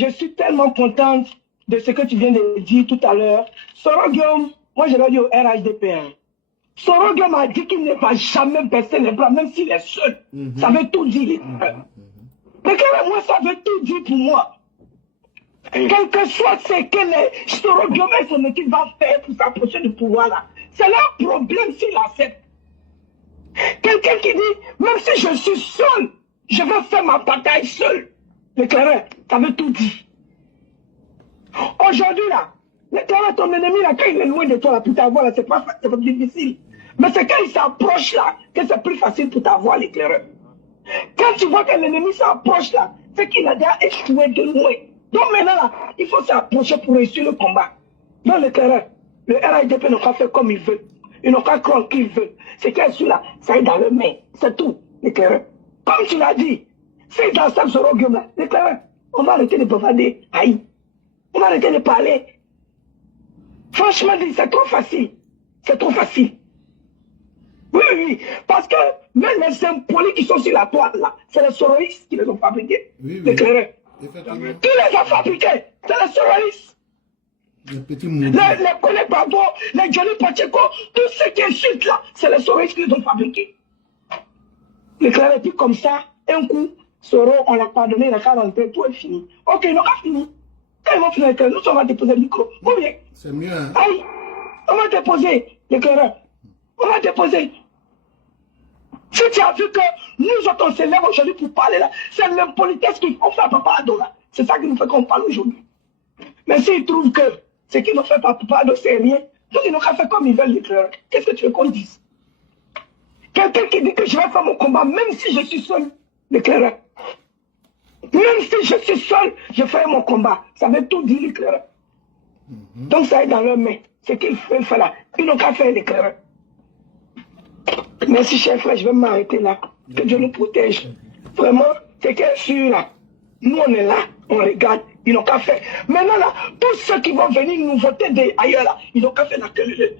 je suis tellement contente de ce que tu viens de dire tout à l'heure. Soro Guillaume, moi je l'ai dit au RHDP. Soro Guillaume a dit qu'il ne va jamais baisser les bras, même s'il est seul. Ça veut tout dire. Mais moi, ça veut tout dire pour moi. Quel que soit ce que les Soro Guillaume et son équipe vont faire pour s'approcher du pouvoir là, c'est leur problème s'ils acceptent. Quelqu'un qui dit, même si je suis seul, je vais faire ma bataille seul. L'éclaireur, ça veut tout dire. Aujourd'hui là, l'éclaireur, ton ennemi là, quand il est loin de toi là, pour t'avoir là, c'est pas difficile. Mais c'est quand il s'approche là, que c'est plus facile pour t'avoir l'éclaireur. Quand tu vois que l'ennemi s'approche là, c'est qu'il a déjà échoué de loin. Donc maintenant là, il faut s'approcher pour réussir le combat. Donc l'éclaireur, le RHDP n'a pas fait comme il veut. Ils n'ont qu'à croire qu'ils veulent. C'est qu'il y a celui-là, ça est dans le main. C'est tout, l'éclaireur. Comme tu l'as dit, c'est dans ce Soro Guillaume là, l'éclaireur, on va arrêter de bavarder. Aïe. On va arrêter de parler. Franchement, c'est trop facile. C'est trop facile. Oui, oui, parce que même les impolis qui sont sur la toile là, c'est les soroïstes qui les ont fabriqués. Oui, oui. L'éclaireur. Qui les a fabriqués? C'est les soroïstes. Les Kone Babo, les Johnny Pacheco, tous ceux qui insultent là, c'est les soroïstes qui les ont fabriqués. L'éclaireur, et puis comme ça, un coup, Soro, on l'a pardonné, il a qu'à rentrer, tout est fini. Ok, ils n'ont pas fini. Quand ils vont finir l'éclaireur, nous, on va déposer le micro. Combien? C'est mieux, hein? Aïe, on va déposer l'éclaireur. On va déposer. Si tu as vu que nous autres on s'élève aujourd'hui pour parler là, c'est l'impolitesse qu'il faut faire Papa Ado là. C'est ça qui nous fait qu'on parle aujourd'hui. Mais s'ils trouvent que ce qu'ils nous fait Papa Ado c'est rien, donc ils n'ont qu'à faire comme ils veulent l'éclaireur. Qu'est-ce que tu veux qu'on dise? Quelqu'un qui dit que je vais faire mon combat même si je suis seul, l'éclaireur. Même si je suis seul, je ferai mon combat. Ça veut tout dire l'éclaireur. Donc ça est dans leurs mains. Ce qu'ils veulent faire là, ils n'ont qu'à faire l'éclaireur. Merci, cher frère, je vais m'arrêter là. Que Dieu nous protège. Vraiment, c'est qu'un sûr là. Nous, on est là, on regarde, ils n'ont qu'à faire. Maintenant là, tous ceux qui vont venir nous voter ailleurs là, ils n'ont qu'à faire la queue.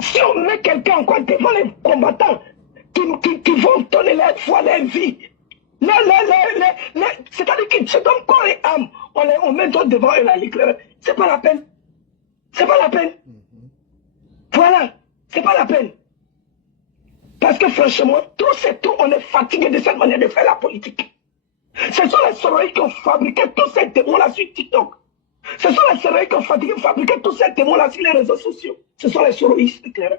Si on met quelqu'un encore devant les combattants qui vont donner leur foi, leur vie, c'est-à-dire qu'ils se donnent corps et âme, on met d'autres devant eux là, l'éclaireur. C'est pas la peine. C'est pas la peine. Voilà, c'est pas la peine. Parce que franchement, tout c'est tout, on est fatigué de cette manière de faire la politique. Ce sont les soroïs qui ont fabriqué tous ces démons-là sur TikTok. Ce sont les soroïs qui ont fabriqué tous ces démons-là sur les réseaux sociaux. Ce sont les soroïs, c'est clair.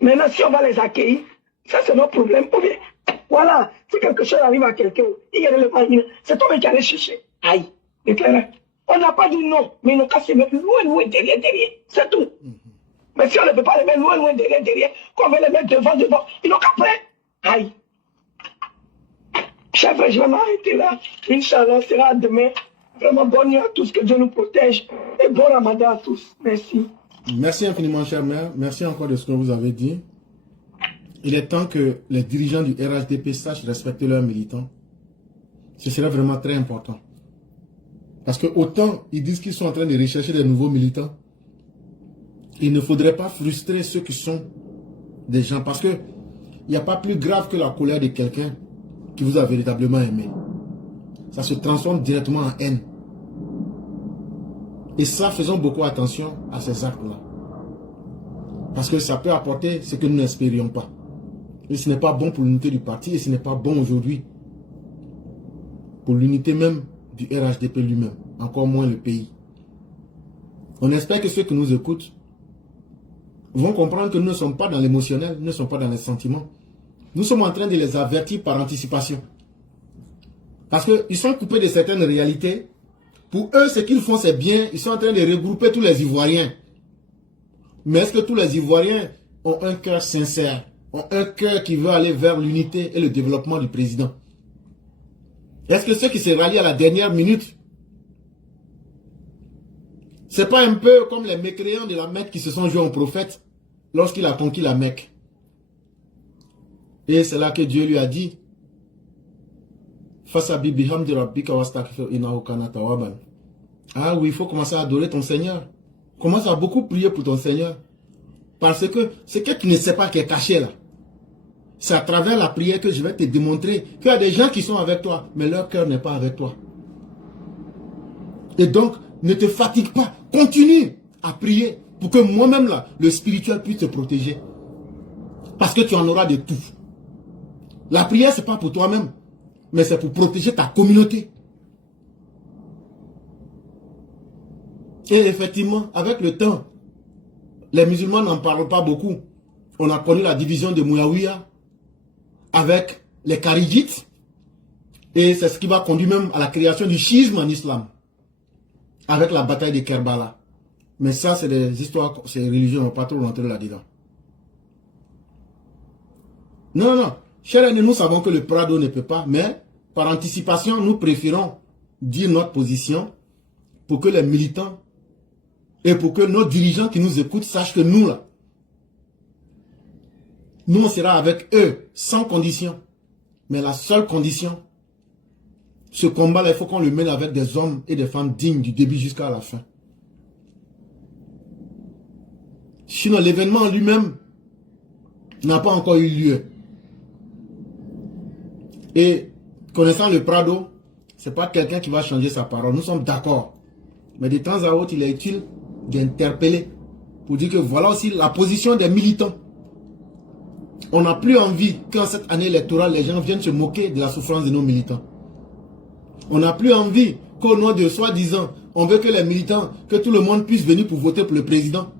Maintenant, si on va les accueillir, ça c'est notre problème. Ou bien, voilà, si quelque chose arrive à quelqu'un, il y a le marine, c'est toi qui allais chercher. Aïe, c'est clair. On n'a pas dit non, mais ils n'ont qu'à se mettre loin, derrière, c'est tout. Mais si on ne peut pas les mettre loin, derrière, qu'on veut les mettre devant, ils n'ont qu'à faire. Aïe. Chef, je vais m'arrêter là. Inch'Allah, sera demain. Vraiment, bonne nuit à tous, que Dieu nous protège. Et bon ramadan à tous. Merci. Merci infiniment, cher maire. Merci encore de ce que vous avez dit. Il est temps que les dirigeants du RHDP sachent respecter leurs militants. Ce serait vraiment très important. Parce que autant ils disent qu'ils sont en train de rechercher des nouveaux militants, il ne faudrait pas frustrer ceux qui sont des gens. Parce que il n'y a pas plus grave que la colère de quelqu'un qui vous a véritablement aimé. Ça se transforme directement en haine. Et ça, faisons beaucoup attention à ces actes-là. Parce que ça peut apporter ce que nous n'espérions pas. Et ce n'est pas bon pour l'unité du parti et ce n'est pas bon aujourd'hui pour l'unité même du RHDP lui-même. Encore moins le pays. On espère que ceux qui nous écoutent vont comprendre que nous ne sommes pas dans l'émotionnel, nous ne sommes pas dans les sentiments. Nous sommes en train de les avertir par anticipation. Parce qu'ils sont coupés de certaines réalités. Pour eux, ce qu'ils font, c'est bien. Ils sont en train de regrouper tous les Ivoiriens. Mais est-ce que tous les Ivoiriens ont un cœur sincère, ont un cœur qui veut aller vers l'unité et le développement du président? Est-ce que ceux qui se rallient à la dernière minute, c'est pas un peu comme les mécréants de la Mecque qui se sont joués en prophète lorsqu'il a conquis la Mecque? Et c'est là que Dieu lui a dit, ah oui, il faut commencer à adorer ton Seigneur. Commence à beaucoup prier pour ton Seigneur. Parce que c'est que tu ne sais pas qui est caché là. C'est à travers la prière que je vais te démontrer qu'il y a des gens qui sont avec toi, mais leur cœur n'est pas avec toi. Et donc, ne te fatigue pas. Continue à prier pour que moi-même, là, le spirituel puisse te protéger. Parce que tu en auras de tout. La prière, ce n'est pas pour toi-même, mais c'est pour protéger ta communauté. Et effectivement, avec le temps, les musulmans n'en parlent pas beaucoup. On a connu la division de Mouawiya avec les Kharijites. Et c'est ce qui va conduire même à la création du schisme en islam. Avec la bataille de Kerbala. Mais ça, c'est des histoires, c'est religieux, on ne va pas trop rentrer là-dedans. Non, non, chers amis, nous savons que le Prado ne peut pas, mais par anticipation, nous préférons dire notre position pour que les militants et pour que nos dirigeants qui nous écoutent sachent que nous, là, nous, on sera avec eux, sans condition. Mais la seule condition, ce combat-là, il faut qu'on le mène avec des hommes et des femmes dignes du début jusqu'à la fin. Sinon, l'événement en lui-même n'a pas encore eu lieu. Et connaissant le Prado, ce n'est pas quelqu'un qui va changer sa parole. Nous sommes d'accord. Mais de temps à autre, il est utile d'interpeller pour dire que voilà aussi la position des militants. On n'a plus envie qu'en cette année électorale, les gens viennent se moquer de la souffrance de nos militants. On n'a plus envie qu'au nom de soi-disant, on veut que les militants, que tout le monde puisse venir pour voter pour le président.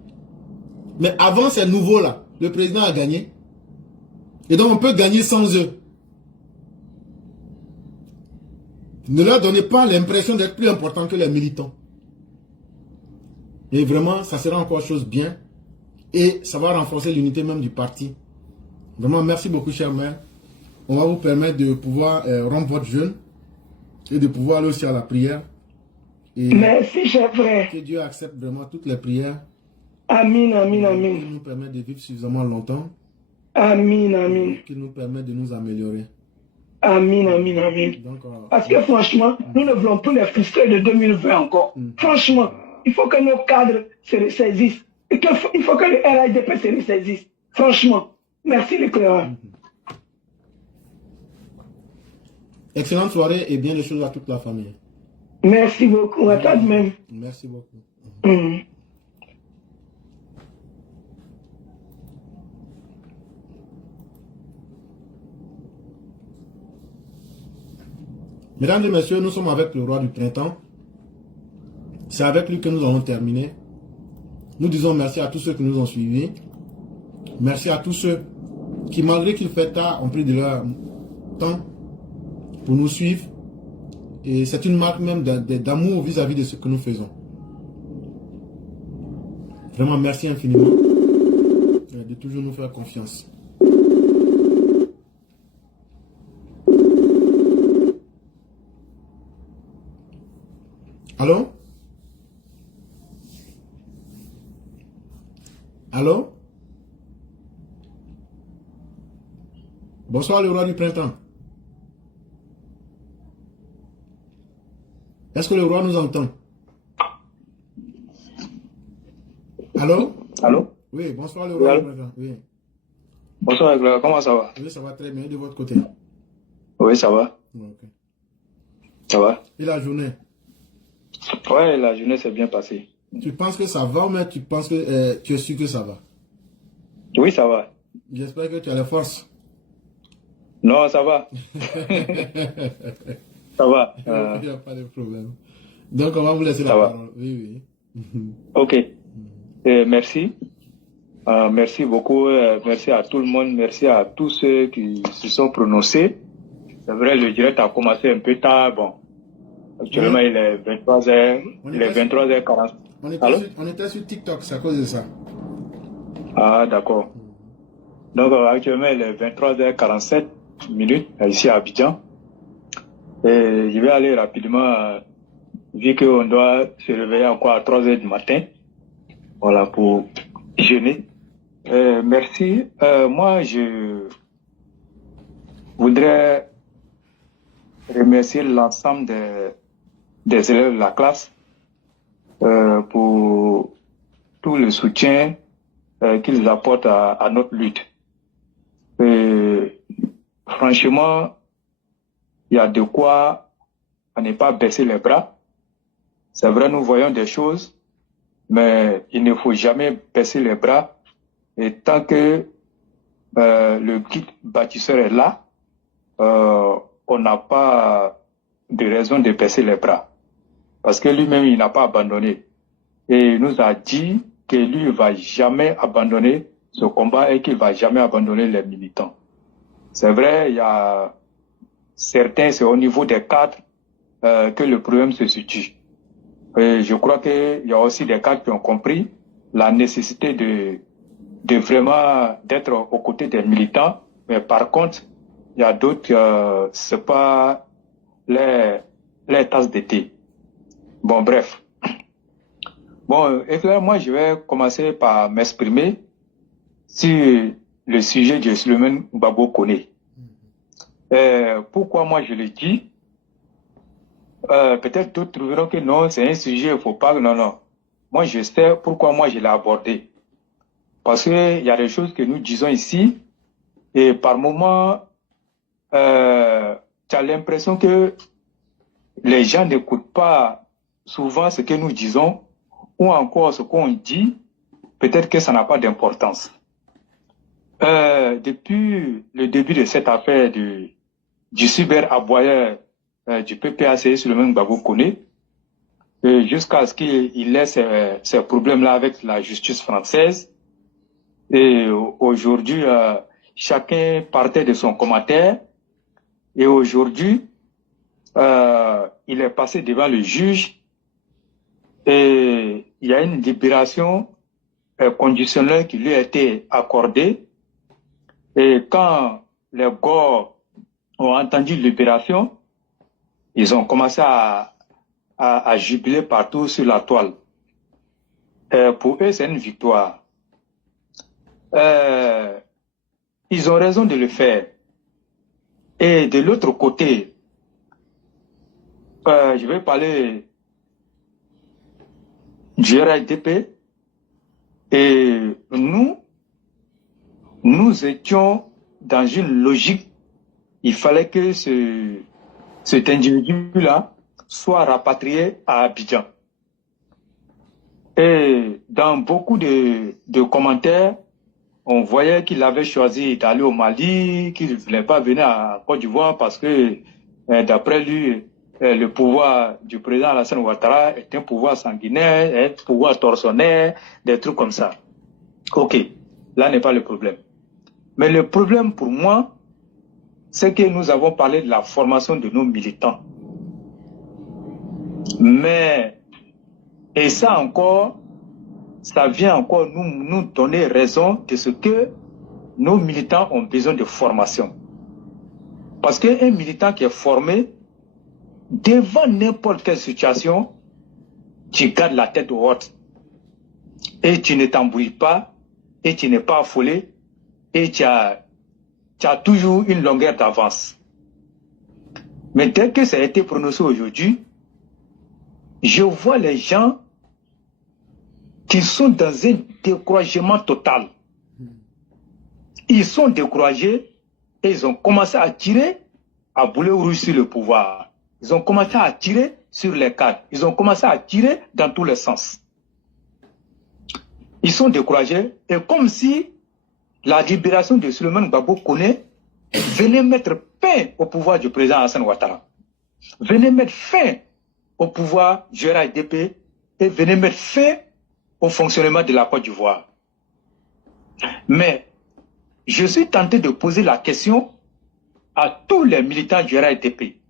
Mais avant ces nouveaux-là, le président a gagné. Et donc on peut gagner sans eux. Ne leur donnez pas l'impression d'être plus important que les militants. Et vraiment, ça sera encore chose bien. Et ça va renforcer l'unité même du parti. Vraiment, merci beaucoup, chère mère. On va vous permettre de pouvoir rompre votre jeûne et de pouvoir aller aussi à la prière. Et merci, cher frère. Que Dieu accepte vraiment toutes les prières. Amin, amin, amin. Qu'il nous permette de vivre suffisamment longtemps. Amin, amin. Qu'il nous permette de nous améliorer. Amin, amin, amin. Donc, parce que franchement, nous ne voulons plus les frustrés de 2020 encore. Franchement, il faut que nos cadres se ressaisissent. Et il faut que le RHDP se ressaisisse. Franchement, merci l'éclaireur. Excellente soirée et bien les choses à toute la famille. Merci beaucoup, à toi de même. Merci beaucoup. Mesdames et messieurs, nous sommes avec le roi du printemps. C'est avec lui que nous allons terminer. Nous disons merci à tous ceux qui nous ont suivis. Merci à tous ceux qui, malgré qu'il fait tard, ont pris de leur temps pour nous suivre. Et c'est une marque même d'amour vis-à-vis de ce que nous faisons. Vraiment, merci infiniment de toujours nous faire confiance. Allô? Allô? Bonsoir le roi du printemps. Est-ce que le roi nous entend? Allô? Allô? Oui, bonsoir le roi du printemps. Oui. Bonsoir, comment ça va? Oui, ça va très bien. De votre côté? Oui, ça va. Okay. Ça va? Et la journée? Ouais, la journée s'est bien passée. Tu penses que ça va ou mais tu penses que tu es sûr que ça va? Oui, ça va. J'espère que tu as la force. Non, ça va. Ça va. Il n'y a pas de problème. Donc, on va vous laisser la parole. Oui, oui. Ok. Merci. Merci beaucoup. Merci à tout le monde. Merci à tous ceux qui se sont prononcés. C'est vrai, le direct a commencé un peu tard. Bon. Actuellement, il est 23h. Il est 23h40. On était sur TikTok, c'est à cause de ça. Ah, d'accord. Donc, actuellement, il est 23h47 minutes ici à Abidjan. Et je vais aller rapidement, vu qu'on doit se réveiller encore à 3h du matin. Voilà, pour jeûner. Merci. Moi, je voudrais remercier l'ensemble des élèves de la classe pour tout le soutien qu'ils apportent à notre lutte. Franchement, il y a de quoi à ne pas baisser les bras C'est vrai, nous voyons des choses, mais il ne faut jamais baisser les bras. Et tant que le guide bâtisseur est là, on n'a pas de raison de baisser les bras. Parce que lui-même, il n'a pas abandonné. Et il nous a dit que lui ne va jamais abandonner ce combat et qu'il ne va jamais abandonner les militants. C'est vrai, il y a certains, c'est au niveau des cadres que le problème se situe. Et je crois qu'il y a aussi des cadres qui ont compris la nécessité de vraiment d'être aux côtés des militants. Mais par contre, il y a d'autres, c'est pas les tasses d'été. Bon, bref. Bon, et là, moi, je vais commencer par m'exprimer sur le sujet de Souleymane Gbagbo Koné. Pourquoi moi je le dis? Peut-être d'autres trouveront que non, c'est un sujet, il ne faut pas. Non, non. Moi, je sais pourquoi moi je l'ai abordé. Parce qu'il y a des choses que nous disons ici, et par moments, tu as l'impression que les gens n'écoutent pas souvent ce que nous disons, ou encore ce qu'on dit, peut-être que ça n'a pas d'importance. Depuis le début de cette affaire du cyber-aboyeur du PPAC, Souleymane Gbagbo Koné, jusqu'à ce qu'il ait ces problèmes-là avec la justice française. Et aujourd'hui, chacun partait de son commentaire. Et aujourd'hui, il est passé devant le juge et il y a une libération conditionnelle qui lui a été accordée. Et quand les Gors ont entendu libération, ils ont commencé à jubiler partout sur la toile. Pour eux, c'est une victoire. Ils ont raison de le faire. Et de l'autre côté, je vais parler du RHDP. Et nous étions dans une logique. Il fallait que cet individu-là soit rapatrié à Abidjan. Et dans beaucoup de commentaires, on voyait qu'il avait choisi d'aller au Mali, qu'il ne voulait pas venir à Côte d'Ivoire parce que, d'après lui, le pouvoir du président Alassane Ouattara est un pouvoir sanguinaire, est un pouvoir tortionnaire, des trucs comme ça. Ok, là n'est pas le problème. Mais le problème pour moi, c'est que nous avons parlé de la formation de nos militants. Mais, et ça encore, ça vient encore nous donner raison de ce que nos militants ont besoin de formation. Parce qu'un militant qui est formé, devant n'importe quelle situation, tu gardes la tête haute. Et tu ne t'embrouilles pas, et tu n'es pas affolé, et tu as toujours une longueur d'avance. Mais tel que ça a été prononcé aujourd'hui, je vois les gens qui sont dans un découragement total. Ils sont découragés et ils ont commencé à tirer à boulet rouge sur le pouvoir. Ils ont commencé à tirer sur les cadres. Ils ont commencé à tirer dans tous les sens. Ils sont découragés et comme si la libération de Souleymane Gbagbo Koné venait mettre fin au pouvoir du président Alassane Ouattara. Venait mettre fin au pouvoir du RHDP et venait mettre fin au fonctionnement de la Côte d'Ivoire. Mais je suis tenté de poser la question à tous les militants du RHDP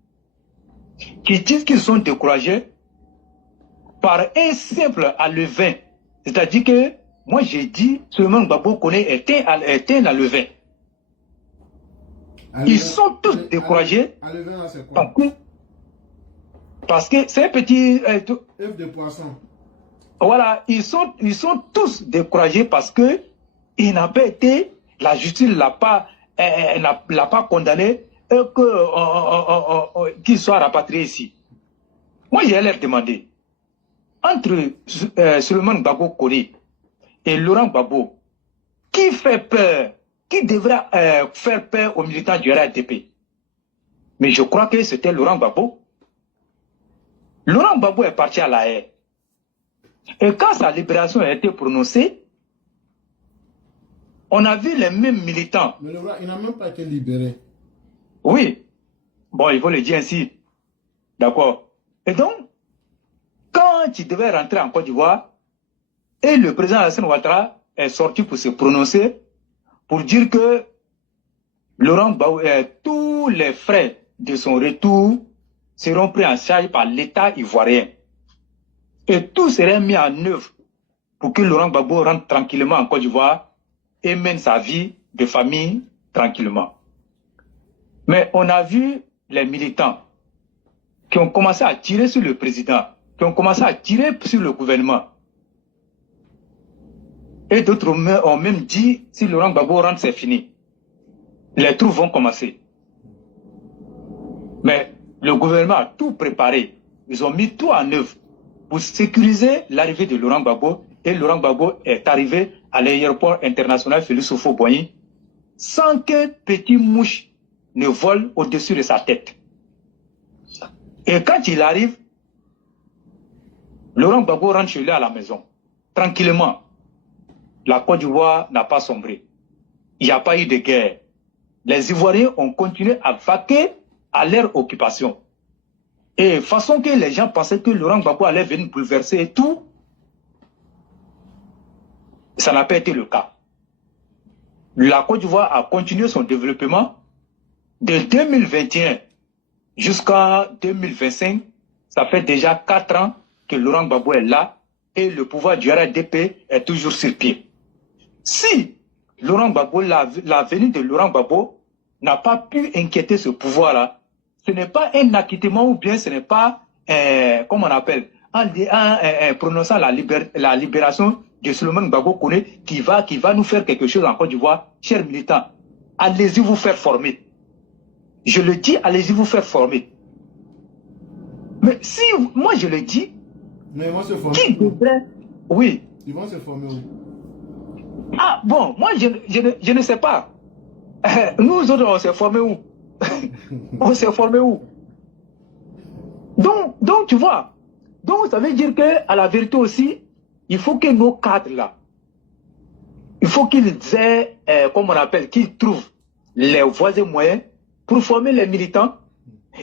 qui disent qu'ils sont découragés par un simple levain. C'est-à-dire que moi j'ai dit Souleymane Gbagbo Koné était un levain. Ils sont tous découragés parce que c'est un petit œuf de poisson. Voilà, ils sont tous découragés parce que il n'a pas été, la justice l'a pas condamné et qu'il soit rapatrié ici. Moi, j'ai leur demandé, entre Souleymane Gbagbo Koné et Laurent Gbagbo, qui fait peur, qui devrait faire peur aux militants du RHDP? Mais je crois que c'était Laurent Gbagbo. Laurent Gbagbo est parti à La Haye. Et quand sa libération a été prononcée, on a vu les mêmes militants. Mais Laurent, il n'a même pas été libéré. Oui. Bon, il faut le dire ainsi. D'accord. Et donc, quand il devait rentrer en Côte d'Ivoire, et le président Alassane Ouattara est sorti pour se prononcer, pour dire que Laurent Gbagbo, tous les frais de son retour seront pris en charge par l'État ivoirien. Et tout serait mis en œuvre pour que Laurent Gbagbo rentre tranquillement en Côte d'Ivoire et mène sa vie de famille tranquillement. Mais on a vu les militants qui ont commencé à tirer sur le président, qui ont commencé à tirer sur le gouvernement. Et d'autres ont même dit, si Laurent Gbagbo rentre, c'est fini. Les trous vont commencer. Mais le gouvernement a tout préparé. Ils ont mis tout en œuvre pour sécuriser l'arrivée de Laurent Gbagbo. Et Laurent Gbagbo est arrivé à l'aéroport international Félix Houphouët-Boigny sans qu'un petit mouche ne vole au-dessus de sa tête. Et quand il arrive, Laurent Gbagbo rentre chez lui à la maison, tranquillement. La Côte d'Ivoire n'a pas sombré. Il n'y a pas eu de guerre. Les Ivoiriens ont continué à vaquer à leur occupation. Et façon que les gens pensaient que Laurent Gbagbo allait venir bouleverser et tout, ça n'a pas été le cas. La Côte d'Ivoire a continué son développement de 2021 jusqu'à 2025. Ça fait déjà 4 ans que Laurent Gbagbo est là et le pouvoir du RDP est toujours sur pied. Si Laurent Gbagbo, la venue de Laurent Gbagbo n'a pas pu inquiéter ce pouvoir-là, ce n'est pas un acquittement ou bien ce n'est pas, comment on appelle, en prononçant la libération de Souleymane Gbagbo Koné qui va nous faire quelque chose en Côte d'Ivoire. Chers militants, allez-y vous faire former. Je le dis, allez-y vous faire former. Mais si, moi je le dis, mais ils vont se former. Qui devrait... Oui. Ils vont se former où? Ah bon, moi je ne sais pas. Nous autres, on s'est formés où? On s'est formés où? Donc tu vois, donc ça veut dire que à la vérité aussi, il faut que nos cadres là, il faut qu'ils aient, comme on appelle, qu'ils trouvent les voies et moyens pour former les militants.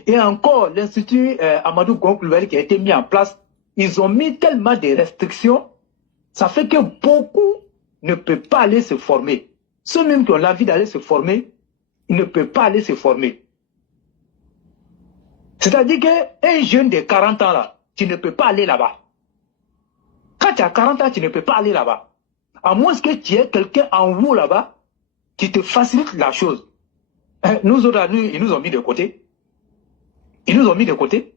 Et encore, l'Institut Amadou Gon-Coulibaly qui a été mis en place, ils ont mis tellement de restrictions, ça fait que beaucoup ne peuvent pas aller se former. Ceux même qui ont l'envie d'aller se former, ils ne peuvent pas aller se former. C'est-à-dire qu'un jeune de 40 ans là, tu ne peux pas aller là-bas. Quand tu as 40 ans, tu ne peux pas aller là-bas. À moins que tu aies quelqu'un en haut là-bas qui te facilite la chose. Nous autres, ils nous ont mis de côté. Ils nous ont mis de côté.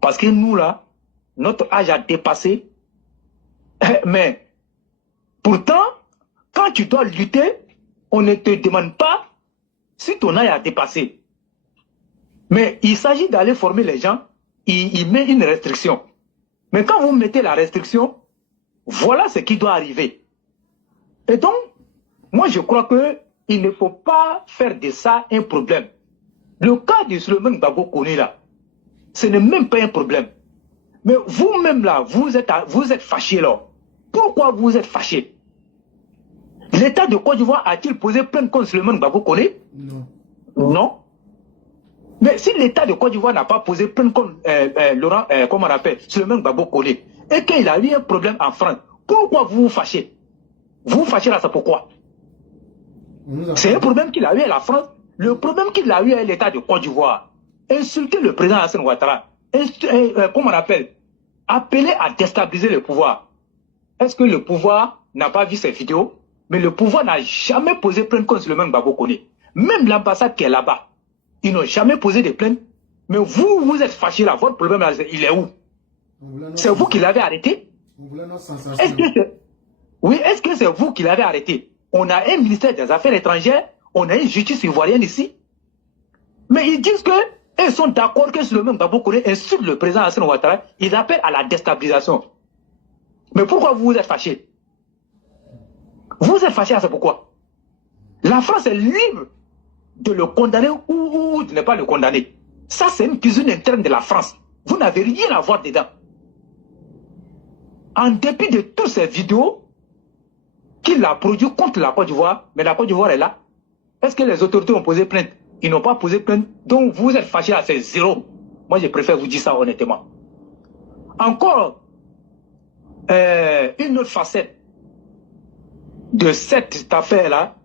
Parce que nous là, notre âge a dépassé. Mais pourtant, quand tu dois lutter, on ne te demande pas si ton âge a dépassé. Mais il s'agit d'aller former les gens, il met une restriction. Mais quand vous mettez la restriction, voilà ce qui doit arriver. Et donc, moi je crois qu'il ne faut pas faire de ça un problème. Le cas de Souleymane Gbagbo Koné là, ce n'est même pas un problème. Mais vous-même là, vous êtes fâchés là. Pourquoi vous êtes fâchés? L'État de Côte d'Ivoire a-t-il posé plainte contre Souleymane Gbagbo Koné? Non. Non. Mais si l'État de Côte d'Ivoire n'a pas posé plainte contre Laurent, comment on appelle, Souleymane Gbagbo Koné, et qu'il a eu un problème en France, pourquoi vous vous fâchez? Vous vous fâchez là, c'est pourquoi? C'est un problème qu'il a eu à la France. Le problème qu'il a eu à l'État de Côte d'Ivoire, insulter le président Alassane Ouattara, comment on appelle, appeler à déstabiliser le pouvoir. Est-ce que le pouvoir n'a pas vu ces vidéos? Mais le pouvoir n'a jamais posé plainte contre Souleymane Gbagbo Koné. Même l'ambassade qui est là-bas, ils n'ont jamais posé de plainte. Mais vous, vous êtes fâchés là. Votre problème, là, il est où? C'est vous qui l'avez arrêté? Est-ce que c'est... Oui, est-ce que c'est vous qui l'avez arrêté? On a un ministère des Affaires étrangères, on a une justice ivoirienne ici. Mais ils disent qu'ils sont d'accord que Souleymane Gbagbo Koné insulte le président Alassane Ouattara, ils appellent à la déstabilisation. Mais pourquoi vous êtes fâchés? Vous êtes fâchés, c'est pourquoi? La France est libre de le condamner ou de ne pas le condamner. Ça, c'est une cuisine interne de la France. Vous n'avez rien à voir dedans. En dépit de toutes ces vidéos qu'il a produites contre la Côte d'Ivoire, mais la Côte d'Ivoire est là. Est-ce que les autorités ont posé plainte? Ils n'ont pas posé plainte. Donc vous êtes fâchés à ces zéros. Moi, je préfère vous dire ça honnêtement. Encore une autre facette de cette affaire-là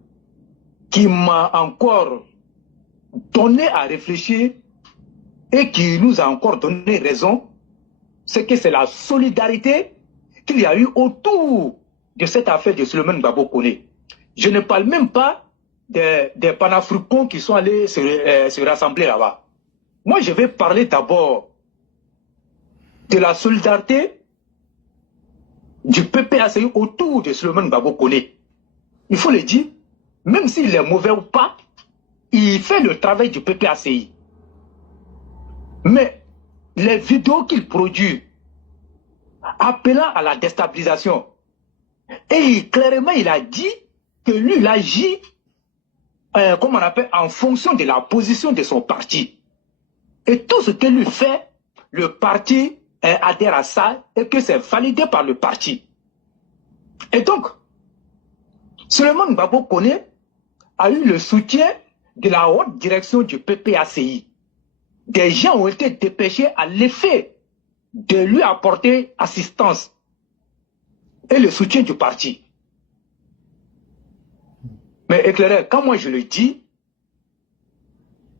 qui m'a encore donné à réfléchir et qui nous a encore donné raison, c'est que c'est la solidarité qu'il y a eu autour de cette affaire de Souleymane Gbagbo Koné. Je ne parle même pas des panafricains qui sont allés se rassembler là-bas. Moi, je vais parler d'abord de la solidarité du PPACI autour de Souleymane Gbagbo Koné. Il faut le dire, même s'il est mauvais ou pas, il fait le travail du PPACI. Mais les vidéos qu'il produit appelant à la déstabilisation, et clairement il a dit que lui il agit comme on appelle en fonction de la position de son parti. Et tout ce que lui fait, le parti adhère à ça et que c'est validé par le parti. Et donc, Souleymane Gbagbo Koné a eu le soutien de la haute direction du PPACI. Des gens ont été dépêchés à l'effet de lui apporter assistance et le soutien du parti. Mais éclairé, quand moi je le dis,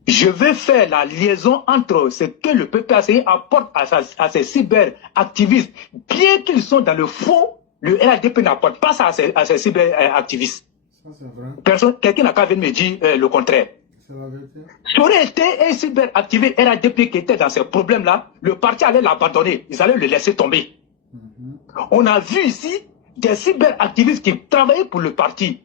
je vais faire la liaison entre ce que le PPACI apporte à ces cyberactivistes, bien qu'ils sont dans le faux, le RADP n'apporte pas ça à ces cyberactivistes. Quelqu'un n'a qu'à venir me dire le contraire. Si aurait été un cyberactiviste RADP qui était dans ces problèmes-là, le parti allait l'abandonner, ils allaient le laisser tomber. On a vu ici des cyberactivistes qui travaillaient pour le parti.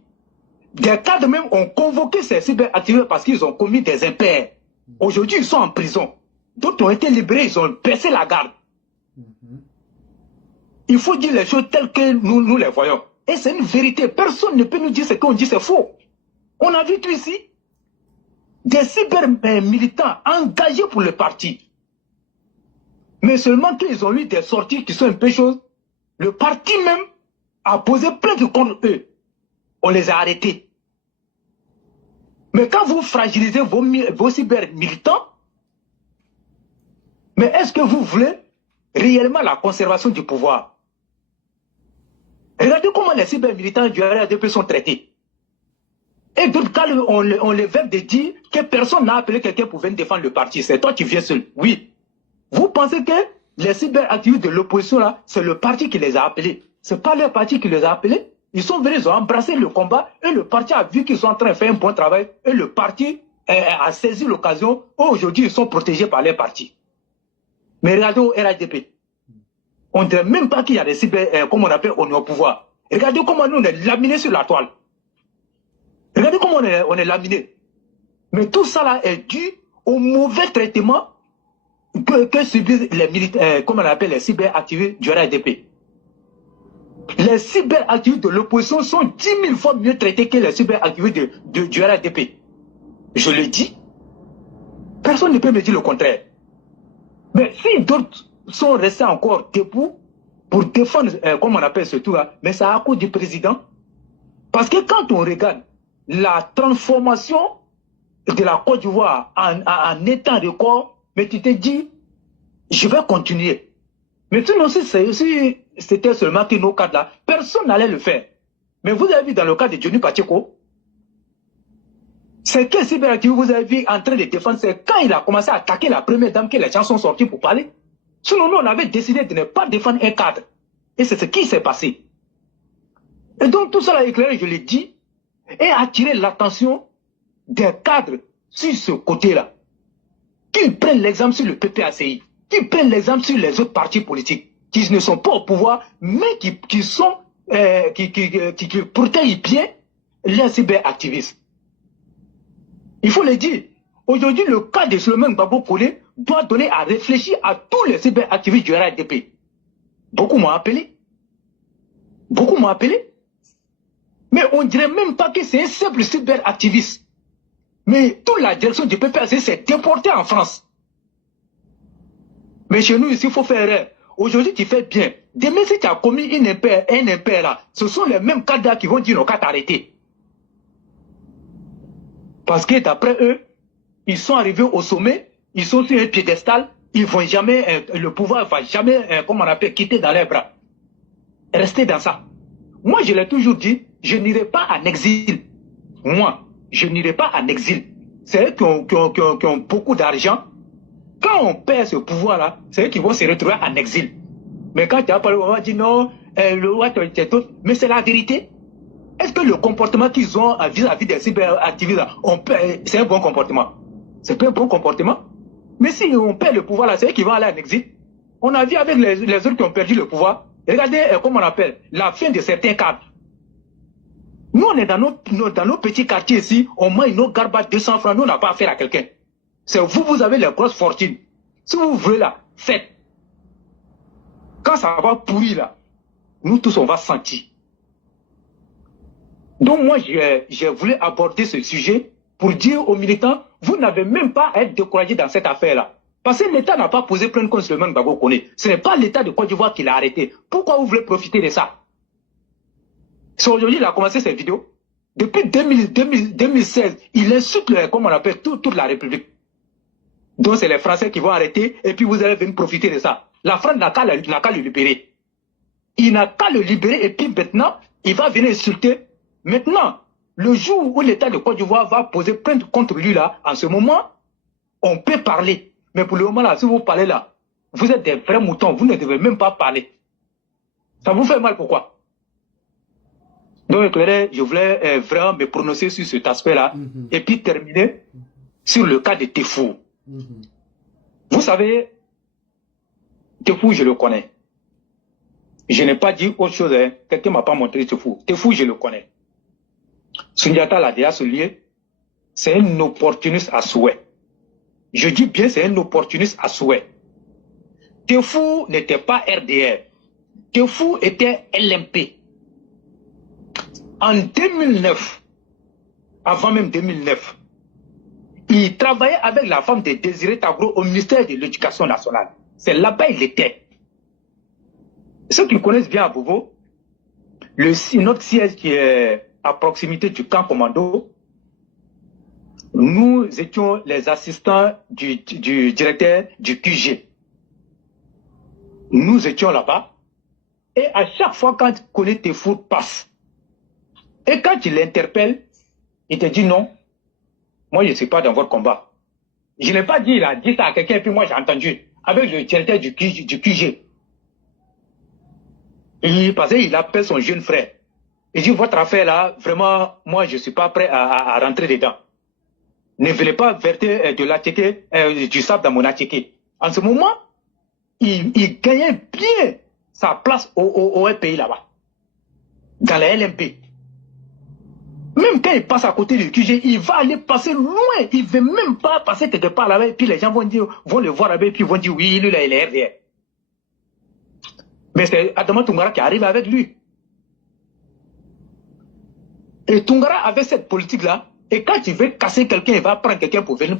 Des cadres même ont convoqué ces cyberactivistes parce qu'ils ont commis des impairs. Aujourd'hui, ils sont en prison. D'autres ont été libérés, ils ont baissé la garde. Il faut dire les choses telles que nous les voyons. Et c'est une vérité. Personne ne peut nous dire ce qu'on dit, c'est faux. On a vu tout ici. Des cyber-militants engagés pour le parti. Mais seulement qu'ils ont eu des sorties qui sont un peu choses. Le parti même a posé plainte contre eux. On les a arrêtés. Mais quand vous fragilisez vos cyber-militants, mais est-ce que vous voulez réellement la conservation du pouvoir? Regardez comment les cyber-militants du RADP sont traités. Et d'autres cas, on les verbe de dire que personne n'a appelé quelqu'un pour venir défendre le parti. C'est toi qui viens seul. Oui. Vous pensez que les cyberactivistes de l'opposition, là, c'est le parti qui les a appelés. C'est pas leur parti qui les a appelés. Ils sont venus, ils ont embrassé le combat et le parti a vu qu'ils sont en train de faire un bon travail et le parti a saisi l'occasion. Aujourd'hui, ils sont protégés par leur parti. Mais regardez au RADP. On ne dirait même pas qu'il y a des cyber, comme on appelle, on est au pouvoir. Regardez comment nous on est laminés sur la toile. Regardez comment on est laminé. Mais tout ça là est dû au mauvais traitement que subissent les militaires, comme on appelle les cyberactivistes du RADP. Les cyberactivistes de l'opposition sont 10 000 fois mieux traités que les cyberactivistes du RADP. Je le dis. Personne ne peut me dire le contraire. Mais si d'autres sont restés encore debout pour défendre, comme on appelle ce tout-là, mais c'est à cause du président. Parce que quand on regarde la transformation de la Côte d'Ivoire en état record, mais tu te dis, je vais continuer. Mais sinon, si c'était seulement que nos cadres là, personne n'allait le faire. Mais vous avez vu dans le cas de Johnny Pacheco, c'est que cyberactiviste vous avez vu en train de défendre, c'est quand il a commencé à attaquer la première dame que les gens sont sortis pour parler. Sinon, nous, on avait décidé de ne pas défendre un cadre. Et c'est ce qui s'est passé. Et donc, tout cela éclairé, je l'ai dit, et attirer l'attention des cadres sur ce côté-là. Qu'ils prennent l'exemple sur le PPACI, qu'ils prennent l'exemple sur les autres partis politiques, qui ne sont pas au pouvoir, mais qui protègent bien les cyberactivistes. Il faut le dire. Aujourd'hui, le cas de Souleymane Gbagbo Koné doit donner à réfléchir à tous les cyberactivistes du RADP. Beaucoup m'ont appelé. Beaucoup m'ont appelé. Mais on ne dirait même pas que c'est un simple cyberactiviste. Mais toute la direction du PPACI s'est déportée en France. Mais chez nous, ici, il faut faire erreur. Aujourd'hui, tu fais bien. Demain, si tu as commis un impair là, ce sont les mêmes cadres qui vont dire non, qu'à t'arrêter. Parce que d'après eux, ils sont arrivés au sommet, ils sont sur un piédestal, ils vont jamais, le pouvoir ne va jamais, comment on appelle, quitter dans leurs bras. Rester dans ça. Moi, je l'ai toujours dit, je n'irai pas en exil. Moi, je n'irai pas en exil. C'est eux qui ont beaucoup d'argent. Quand on perd ce pouvoir-là, c'est eux qui vont se retrouver en exil. Mais quand tu as parlé, on va dire non, le roi, mais c'est la vérité. Est-ce que le comportement qu'ils ont vis-à-vis des cyberactivistes, c'est un bon comportement? C'est pas un bon comportement. Mais si on perd le pouvoir là, c'est eux qui vont aller en exil. On a vu avec les autres qui ont perdu le pouvoir. Regardez, comment on appelle, la fin de certains cadres. Nous, on est dans nos petits quartiers ici, on mange nos garbages 200 francs, nous, on n'a pas affaire à quelqu'un. C'est vous, vous avez les grosses fortunes. Si vous voulez là, faites. Quand ça va pourrir là, nous tous, on va sentir. Donc moi, j'ai voulu aborder ce sujet pour dire aux militants, vous n'avez même pas à être découragés dans cette affaire-là. Parce que l'État n'a pas posé plainte contre Souleymane Gbagbo Koné. Ce n'est pas l'État de Côte d'Ivoire qui l'a arrêté. Pourquoi vous voulez profiter de ça? C'est aujourd'hui qu'il a commencé cette vidéo. Depuis 2016, il insulte, comme on appelle, toute la République. Donc c'est les Français qui vont arrêter et puis vous allez venir profiter de ça. La France n'a qu'à le libérer. Il n'a qu'à le libérer et puis maintenant, il va venir insulter. Maintenant, le jour où l'État de Côte d'Ivoire va poser plainte contre lui là, en ce moment, on peut parler. Mais pour le moment là, si vous parlez là, vous êtes des vrais moutons, vous ne devez même pas parler. Ça vous fait mal, pourquoi? Donc, je voulais vraiment me prononcer sur cet aspect-là et puis terminer sur le cas de Tefou. Vous savez, Tefou, je le connais. Je n'ai pas dit autre chose, hein. Quelqu'un ne m'a pas montré Tefou. Tefou, je le connais. Sundiata l'a déjà souligné, c'est un opportuniste à souhait. Je dis bien, c'est un opportuniste à souhait. Tefou n'était pas RDR. Tefou était LMP. En 2009, avant même 2009, il travaillait avec la femme de Désiré Tagro au ministère de l'Éducation nationale. C'est là-bas il était. Ceux qui connaissent bien Abobo, notre siège qui est à proximité du camp commando, nous étions les assistants du directeur du QG. Nous étions là-bas et à chaque fois quand Koné Tefou passe, et quand il l'interpelle, il te dit non, moi je ne suis pas dans votre combat. Je n'ai pas dit, il a dit ça à quelqu'un, puis moi j'ai entendu, avec le directeur du QG. Parce qu'il appelle son jeune frère. Il dit, votre affaire là, vraiment, moi je ne suis pas prêt à rentrer dedans. Ne venez pas verser du sable dans mon attiqué. En ce moment, il gagnait bien sa place au pays là-bas, dans la LMP. Même quand il passe à côté du QG, il va aller passer loin. Il ne veut même pas passer quelque part là-bas. Et puis les gens vont le voir là-bas et puis ils vont dire oui, lui là, il est RDR. Mais c'est Adama Toungara qui arrive avec lui. Et Toungara avait cette politique-là. Et quand il veut casser quelqu'un, il va prendre quelqu'un pour venir.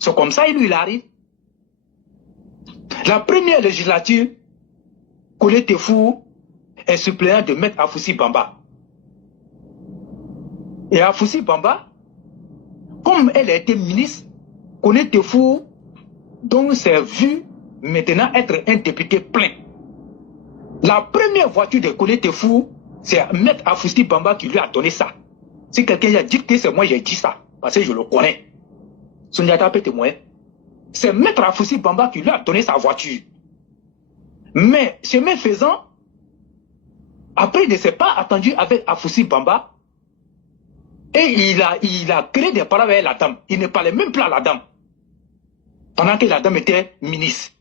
C'est comme ça, lui, il arrive. La première législature, Koné Tefou est suppléant de Maître Afoussi Bamba. Et Afoussi Bamba, comme elle a été ministre, Koné Tefou, donc s'est vu maintenant être un député plein. La première voiture de Koné Tefou, c'est Maître Afoussi Bamba qui lui a donné ça. Si quelqu'un a dit que c'est moi, j'ai dit ça, parce que je le connais. Sundiata peut témoigner. C'est Maître Afoussi Bamba qui lui a donné sa voiture. Mais, chemin faisant, après, il ne s'est pas attendu avec Afoussi Bamba. Et il a créé des paroles avec la dame. Il ne parlait même plus à la dame. Pendant que la dame était ministre.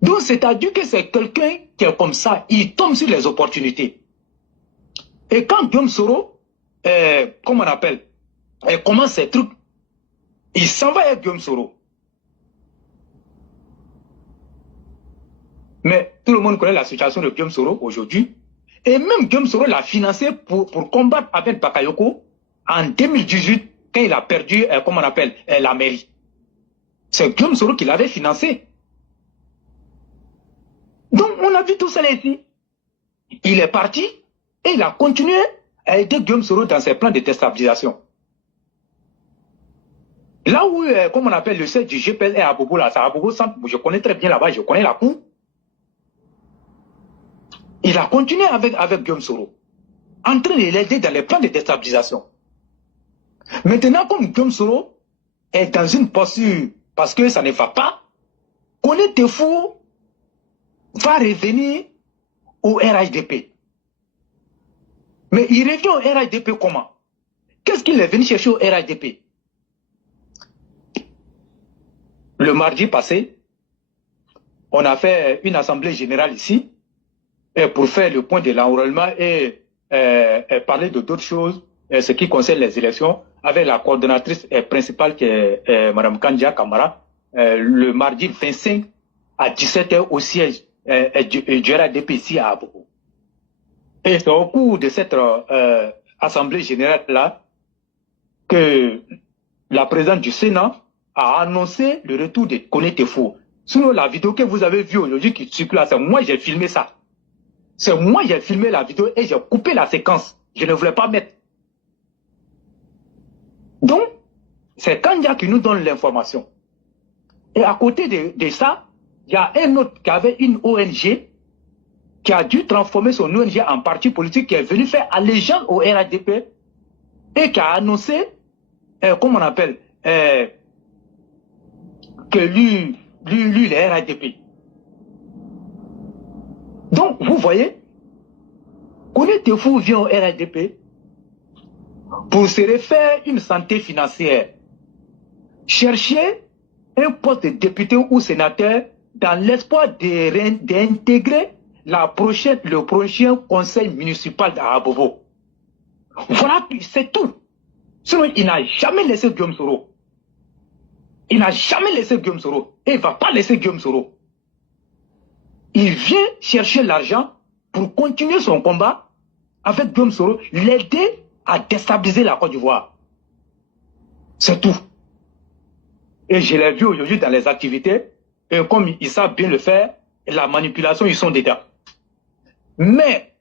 Donc, c'est-à-dire que c'est quelqu'un qui est comme ça. Il tombe sur les opportunités. Et quand Guillaume Soro, comment on appelle, commence ces trucs, il s'en va avec Guillaume Soro. Mais tout le monde connaît la situation de Guillaume Soro aujourd'hui. Et même Guillaume Soro l'a financé pour combattre avec Bakayoko en 2018, quand il a perdu, comment on appelle, la mairie. C'est Guillaume Soro qui l'avait financé. Donc, on a vu tout ça là ici. Il est parti et il a continué à aider Guillaume Soro dans ses plans de déstabilisation. Là où, comme on appelle le siège du GPL est à Bobo, là, c'est à Bobo Centre, je connais très bien là-bas, je connais la cour. Il a continué avec Guillaume Soro, en train de l'aider dans les plans de déstabilisation. Maintenant, comme Guillaume Soro est dans une posture, parce que ça ne va pas, Koné Tefou va revenir au RHDP. Mais il revient au RHDP comment? Qu'est-ce qu'il est venu chercher au RHDP? Le mardi passé, on a fait une assemblée générale ici pour faire le point de l'enrôlement et parler de d'autres choses, ce qui concerne les élections, avec la coordonnatrice principale qui est Mme Kandia Kamara, le mardi 25 à 17h au siège du RHDP ici à Abobo. Et c'est au cours de cette assemblée générale-là que la présidente du Sénat a annoncé le retour de Koné Tefou. Sinon, la vidéo que vous avez vue aujourd'hui qui circule, c'est moi j'ai filmé ça. C'est moi j'ai filmé la vidéo et j'ai coupé la séquence. Je ne voulais pas mettre. Donc, c'est Kandia qui nous donne l'information. Et à côté de ça, il y a un autre qui avait une ONG qui a dû transformer son ONG en parti politique, qui est venu faire allégeance au RHDP et qui a annoncé, comment on appelle, que lui, le RHDP. Donc, vous voyez, Koné Tefou vient au RHDP pour se refaire une santé financière, chercher un poste de député ou sénateur dans l'espoir d'intégrer le prochain conseil municipal d'Abobo. Voilà, c'est tout. Sinon, il n'a jamais laissé Guillaume Soro. Il n'a jamais laissé Guillaume Soro. Et il ne va pas laisser Guillaume Soro. Il vient chercher l'argent pour continuer son combat avec Guillaume Soro, l'aider à déstabiliser la Côte d'Ivoire. C'est tout. Et je l'ai vu aujourd'hui dans les activités, et comme ils savent bien le faire, la manipulation, ils sont dedans. Mais,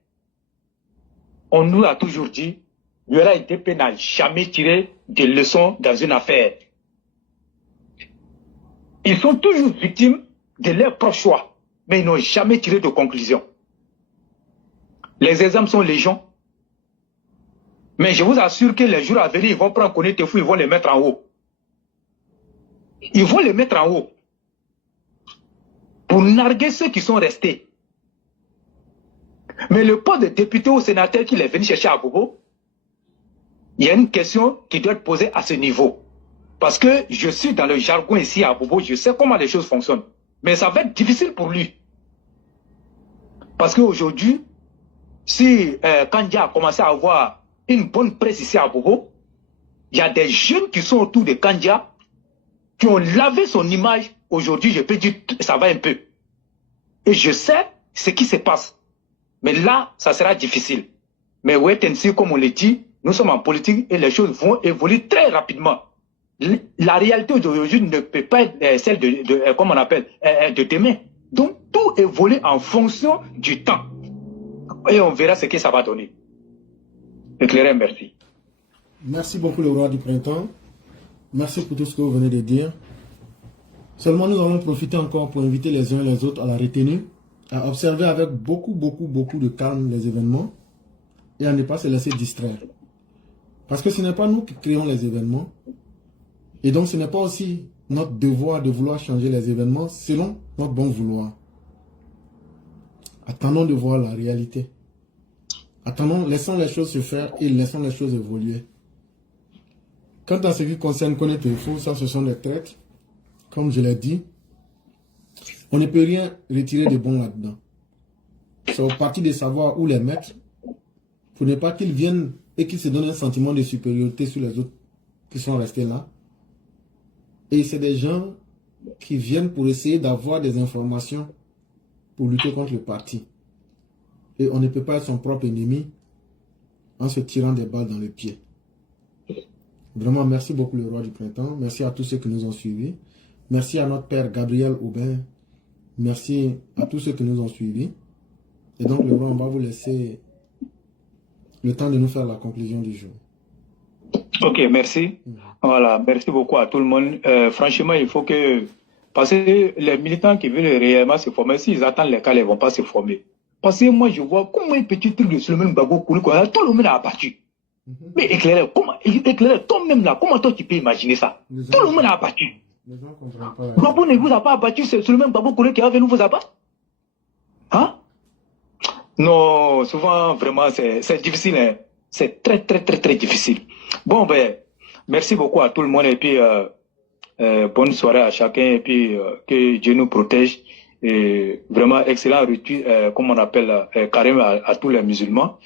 on nous a toujours dit, le RHDP n'a jamais tiré de leçons dans une affaire. Ils sont toujours victimes de leur propre choix, mais ils n'ont jamais tiré de conclusion. Les exemples sont légion. Mais je vous assure que les jours à venir, ils vont prendre Koné Tefou, ils vont les mettre en haut. Ils vont les mettre en haut. Pour narguer ceux qui sont restés. Mais le poste de député ou sénateur qu'il est venu chercher à Bobo, il y a une question qui doit être posée à ce niveau. Parce que je suis dans le jargon ici à Bobo, je sais comment les choses fonctionnent. Mais ça va être difficile pour lui. Parce qu'aujourd'hui, si Kandia a commencé à avoir une bonne presse ici à Bobo, il y a des jeunes qui sont autour de Kandia qui ont lavé son image. Aujourd'hui, je peux dire ça va un peu. Et je sais ce qui se passe. Mais là, ça sera difficile. Mais wait and see, comme on le dit, nous sommes en politique et les choses vont évoluer très rapidement. La réalité d'aujourd'hui ne peut pas être celle comme on appelle, de demain. Donc, tout évolue en fonction du temps. Et on verra ce que ça va donner. Éclairé, merci. Merci beaucoup, le roi du printemps. Merci pour tout ce que vous venez de dire. Seulement, nous allons profiter encore pour inviter les uns et les autres à la retenue, à observer avec beaucoup de calme les événements et à ne pas se laisser distraire. Parce que ce n'est pas nous qui créons les événements. Et donc, ce n'est pas aussi notre devoir de vouloir changer les événements selon notre bon vouloir. Attendons de voir la réalité. Attendons, laissons les choses se faire et laissons les choses évoluer. Quant à ce qui concerne Koné Tefou, ça ce sont des traites. Comme je l'ai dit, on ne peut rien retirer de bon là-dedans. C'est au parti de savoir où les mettre pour ne pas qu'ils viennent et qu'ils se donnent un sentiment de supériorité sur les autres qui sont restés là. Et c'est des gens qui viennent pour essayer d'avoir des informations pour lutter contre le parti. Et on ne peut pas être son propre ennemi en se tirant des balles dans le pied. Vraiment, merci beaucoup le roi du printemps. Merci à tous ceux qui nous ont suivis. Merci à notre père Gabriel Aubin. Merci à tous ceux qui nous ont suivis. Et donc, le roi, on va vous laisser le temps de nous faire la conclusion du jour. Ok, merci. Voilà, merci beaucoup à tout le monde. Franchement, il faut que... Parce que les militants qui veulent réellement se former, s'ils attendent les cas, ils ne vont pas se former. Parce que moi, je vois comment un petit truc de Souleymane Gbagbo Kouli, tout le monde a abattu. Mais éclairez, toi-même là, comment toi tu peux imaginer ça? Tout le monde a abattu. Gbagbo ne vous a pas abattu, c'est Souleymane Gbagbo Kouli qui a venu vous abattre? Hein? Non, souvent, vraiment, c'est difficile. Hein? C'est très, très, très, très difficile. Bon, ben, merci beaucoup à tout le monde et puis bonne soirée à chacun et puis que Dieu nous protège. Et vraiment, excellent retour, comme on appelle, carrément à tous les musulmans.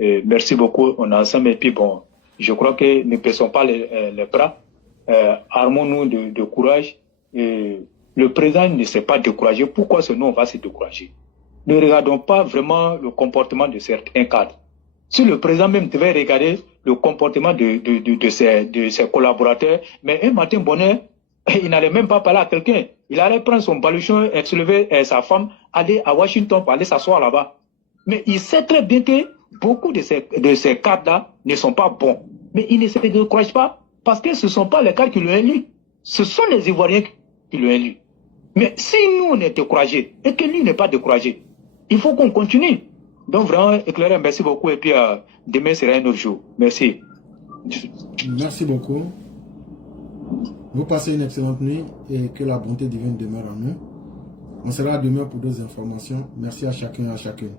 Et merci beaucoup, on est ensemble et puis bon, je crois que ne baissons pas les bras, armons-nous de courage. Et le président ne s'est pas découragé. Pourquoi ce nom va se décourager? Ne regardons pas vraiment le comportement de certains cadres. Si le président même devait regarder le comportement de ses collaborateurs, mais un matin bonheur, il n'allait même pas parler à quelqu'un. Il allait prendre son baluchon, se lever, sa femme, aller à Washington pour aller s'asseoir là-bas. Mais il sait très bien que beaucoup de ces cadres-là ne sont pas bons. Mais il ne se décourage pas parce que ce ne sont pas les cadres qui l'ont élu. Ce sont les Ivoiriens qui l'ont élu. Mais si nous, on est découragés et que lui n'est pas découragé, il faut qu'on continue. Donc vraiment, éclairé, merci beaucoup. Et puis demain sera un autre jour. Merci. Merci beaucoup. Vous passez une excellente nuit et que la bonté divine demeure en nous. On sera demain pour d'autres informations. Merci à chacun et à chacune.